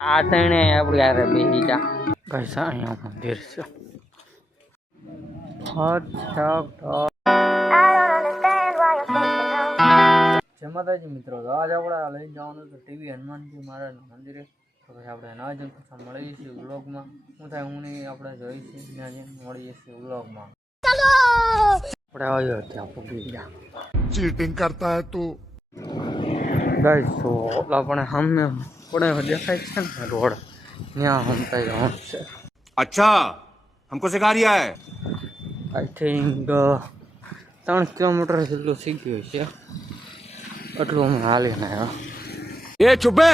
આ તણે આપણી યારે બેસી જા કૈસા અહીંયા મંદિર છે જય માતાજી મિત્રો, આજ આપણે લઈ જવાનું તો ટીવી હનુમાનજી મહારાજના મંદિરે. તો પછી આપણે ના જ મળીએ છીએ વ્લોગમાં. શું થાય હું નહીં આપણે જોઈ છીએ ત્યાં જઈને મળીએ છીએ વ્લોગમાં. આપણે આવ્યો ત્યાં પગી ગયા. चीटिंग करता है तू ગાઈસ તો આપણે સામે પડે દેખાય છે ને રોડ, ત્યાં હમતા જવાનું છે. अच्छा हमको सिखा रिया है આઈ થિંક 3 કિલોમીટર જેટલું થઈ ગયું છે. એટલું અમે હાલીને આવ્યા. ये चुप है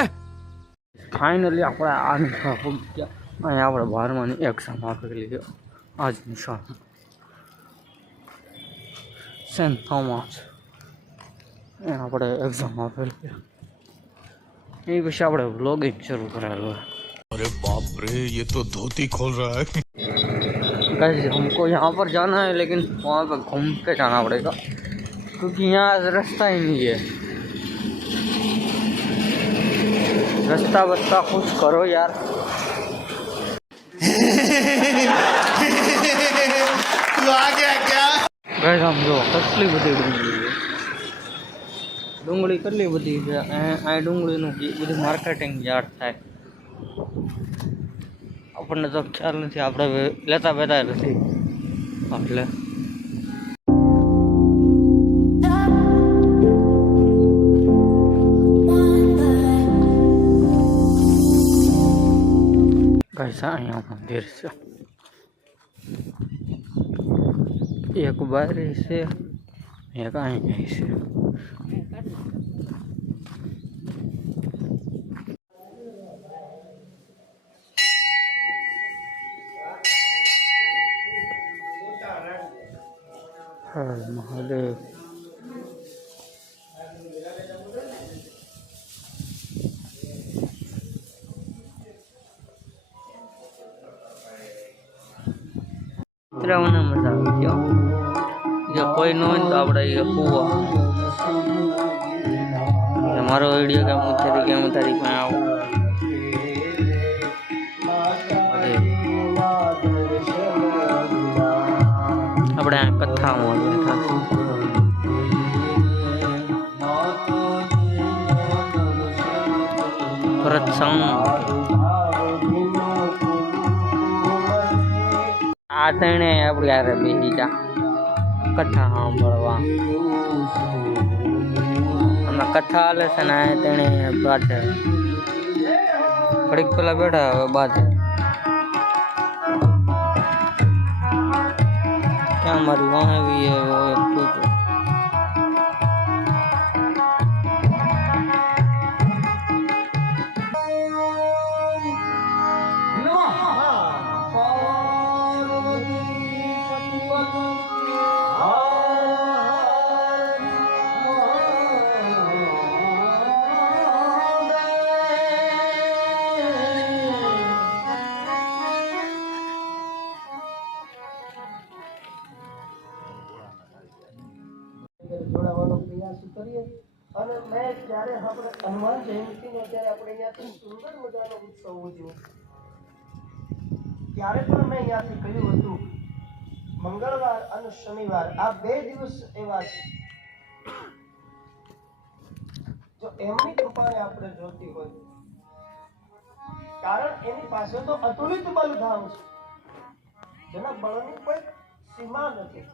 ફાઇનલી આપણે આ નિશાળ પહોંચી ગયા. અહીંયા આપણે 12માની એક્ઝામ આપેલી છે. આજ નિશાળ સેન્ટ થોમસ આપણે એક્ઝામ આપેલી છે. એ પછી આપણે વ્લોગિંગ શરૂ કરેલું है. अरे बाप रे ये तो धोती खोल रहा है गाइस हमको यहाँ पर जाना है लेकिन वहाँ पर घूम के जाना पड़ेगा क्योंकि यहाँ रास्ता ही नहीं है. रास्ता बस्ता कुछ करो यार. तू आ गया क्या गाइस हम जो કેટલી બધી ડુંગળી કેટલી બધી છે. આ ડુંગળીનું બધું માર્કેટિંગ યાર્ડ થાય. આપણને તો ખ્યાલ નથી, આપણે લેતા બેતા નથી એટલે. ગાઈસ અહીંયા મંદિર છે. એક બારી છે, એક અહીંયા છે. મહાદેવ મને મજા આવી ગયો. જે કોઈ ન હોય ને તો આપણે એ કૂવા મારો વિડીયો કેમ તારી પાસે આવો. આપણે આ કથામાં પ્રસંગ આ તણે આપણી યારે બેસી જા કથા સાંભળવા. અમે કથા હાલે છે ને આ તણે બાધે ઘડીક પેલા બેઠા હવે બાધે. क्या हमारी वहाँ भी है वो एक જોડાવાનો પ્રયાસ કરીએ. અને મેં જ્યારે આપણે હનુમાન જયંતિનો જ્યારે આપણે અહીંયાથી સુંદર મજાનો ઉત્સવ ઉજવ્યો ત્યારે પણ મેં અહીંયાથી કહ્યું હતું મંગળવાર અને શનિવાર આ 2 દિવસ એવા છે જો એમની કૃપાને આપણે જોતી હોય, કારણ એની પાસે તો અતુલિત બલધામ છે જેના બળની કોઈ સીમા નથી.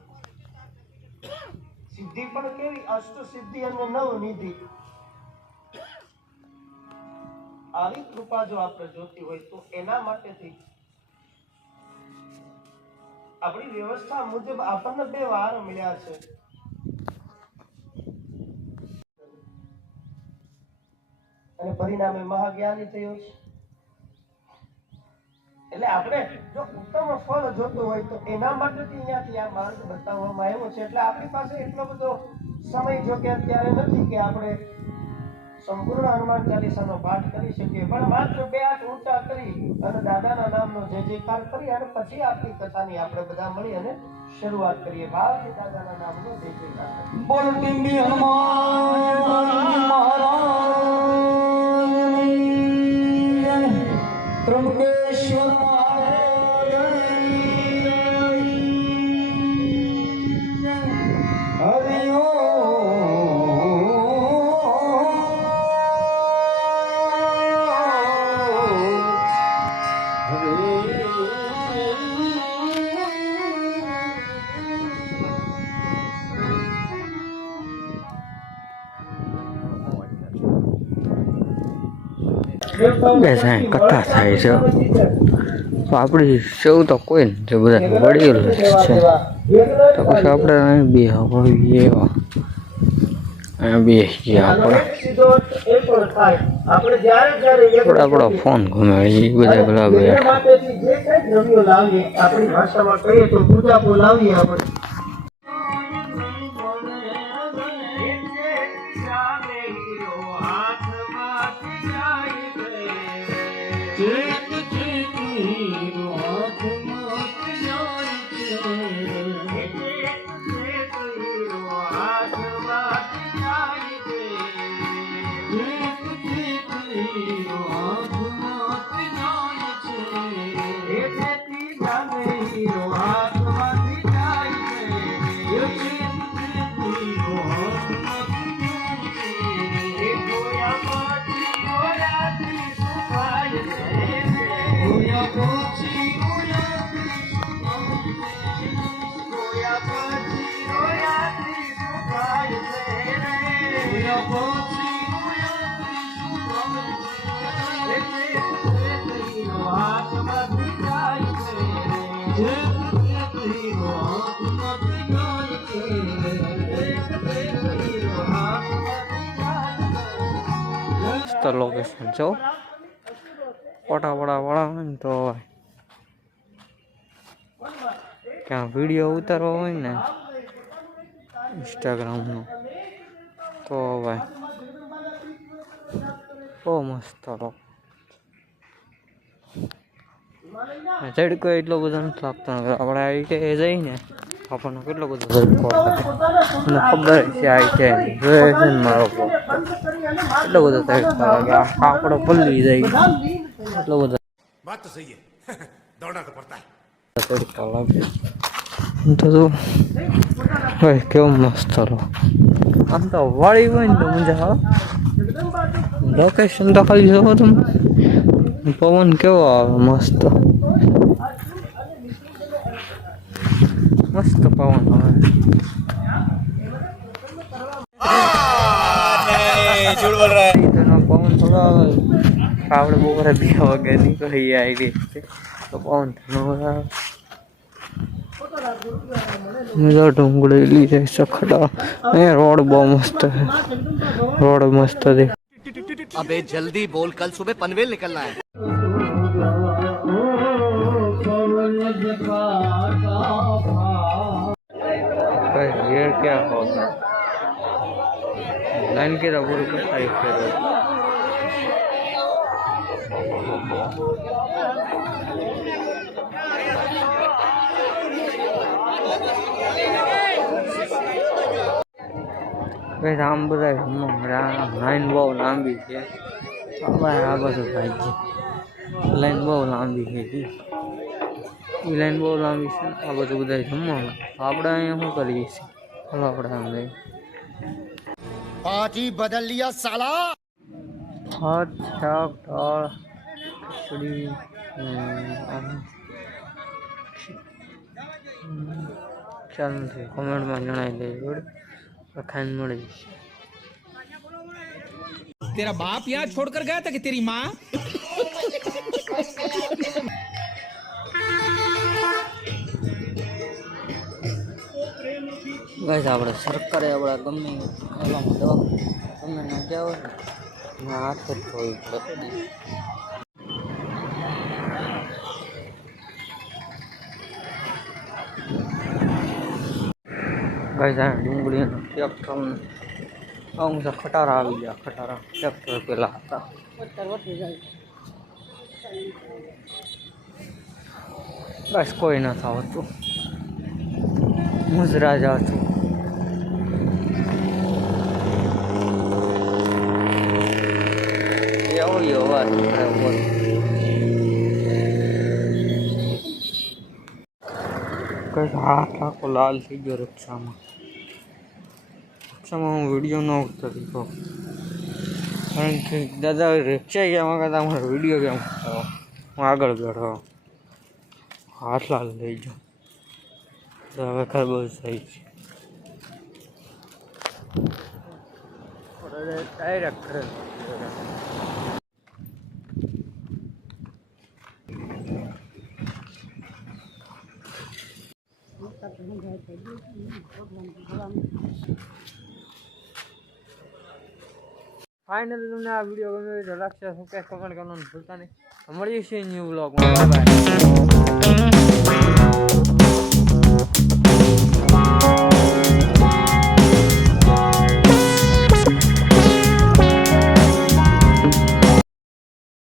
સિદ્ધિ પણ કેવી, અષ્ટ સિદ્ધિ અને નવ નિધિ. આવી કૃપા જો આપણે જોતી હોય તો એના માટેથી આપણી વ્યવસ્થા મુજબ આપણને 2 વાર મળ્યા છે. અને પરિણામે મહાજ્ઞાની થયો છે. એટલે આપણે જો ઉત્તમ ફળ જોતું હોય તો એના માટેથી અહીંયાથી આ માર્ગ બતાવવામાં આવ્યો છે. એટલે આપણી પાસે એટલો બધો સમય જો કે અત્યારે નથી કે આપણે સંપૂર્ણ હનુમાન ચાલીસાનો પાઠ કરી શકીએ, પણ માત્ર 2 હાથ ઊંચા કરી અને દાદાના નામનો જય જયકાર કરી અને પછી આપણી કથાની આપણે બધા મળી અને શરૂઆત કરીએ. ભાવથી દાદાના નામનો જય જયકાર કરીએ. બોલ ટીંગી હનુમાન મહારાજ બે સાહેબ કથા થાય છે તો આપણી સૌ તો કોઈ નથી બધા વડીલ છે તો પછી આપણે અહીં બે હોઈએ એવા અહીંયા બે ગયા આપણે આપણો ફોન ઘૂમે એ બધા પેલા બેઠા આપણી ભાષામાં કહીએ તો પૂજા બોલાવીએ આપણે લોકેશન જો ફોટા વાળા હોય ને તો ક્યાં વિડીયો ઉતારવો હોય ને ઇન્સ્ટાગ્રામનો તો ભાઈ બહુ મસ્ત ઝડકો એટલો બધો નથી લાગતો આપણે આવી કે જઈને આપણને કેટલો બધો ઝડકો લાગે મને ખબર છે આવી કે જોયે છે ને મારો એટલો બધો ઝડકો લાગે આપણો પલ્લી જાય એટલો બધો बात तो सही है दौड़ना तो पड़ता है ઝડકો લાગે તો ભાઈ કેવો મસ્ત આમ તો વાળી હોય ને તો મજા આવે લોકેશન તો ખાલી જોવો તમે પવન કેવો આવે મસ્ત મસ્ત પવન આવે પવન થોડો આવે આપણે બપોરે 2 વાગે નીકળી આવી તો પવન થોડો આવે મજા ડુંગળી લીધે સખડા અહીંયા રોડ બહુ મસ્ત है रोड मस्त है अबे जल्दी बोल कल सुबह पनवेल निकलना है ये क्या होगा लाइन के रबर को साइड करो આમ બધા લાઈન બહુ લાંબી છે આ બધું ભાઈ છે લાઈન બહુ લાંબી છે એ લાઈન બહુ લાંબી છે આ બધું બધા જમવાનું આપણે અહીંયા શું કરીએ છીએ ચાલો આપણે આમ જઈએ पार्टी बदल लिया साला भात शाक दाળ ખીચડી ચાલ નથી કોમેન્ટમાં જણાવી દેજો બરાબર ખાઈને મળી જશે तेरा बाप यहाँ छोड़कर गया था कि तेरी माँ ગાઈસ આપણે સરકારે આપણે ગમે એવામાં દવા ગમે ના જાવ ને હાથ જ ધોઈ પડે ગાઈસ આ ડુંગળીનો ટ્રેક્ટર અમુક ખટારા આવી ગયા ખટારા ટ્રેક્ટર પેલા હતા બસ કોઈ નથી આવતું મુજરા જાતું એવો અવાજ કંઈક હાથ આખો લાલ થઈ ગયો રિક્ષામાં હું વિડીયો ન ઉતારી કારણ કે દાદા રિક્ષા ગયા કરતા મારો વિડીયો કેમ ઉતારો હું આગળ બેઠો હાથ લાલ થઈ ગયો તો હવે ખબર થઈ છે ડાયરેક્ટ કરે ફાઇનલી તમને આ વિડીયો ગમ્યો હોય તો લાઈક શેર સબસ્ક્રાઇબ કમેન્ટ કરવાનું ભૂલતા નહીં મળીએ છીએ ન્યૂ વ્લોગમાં બાય બાય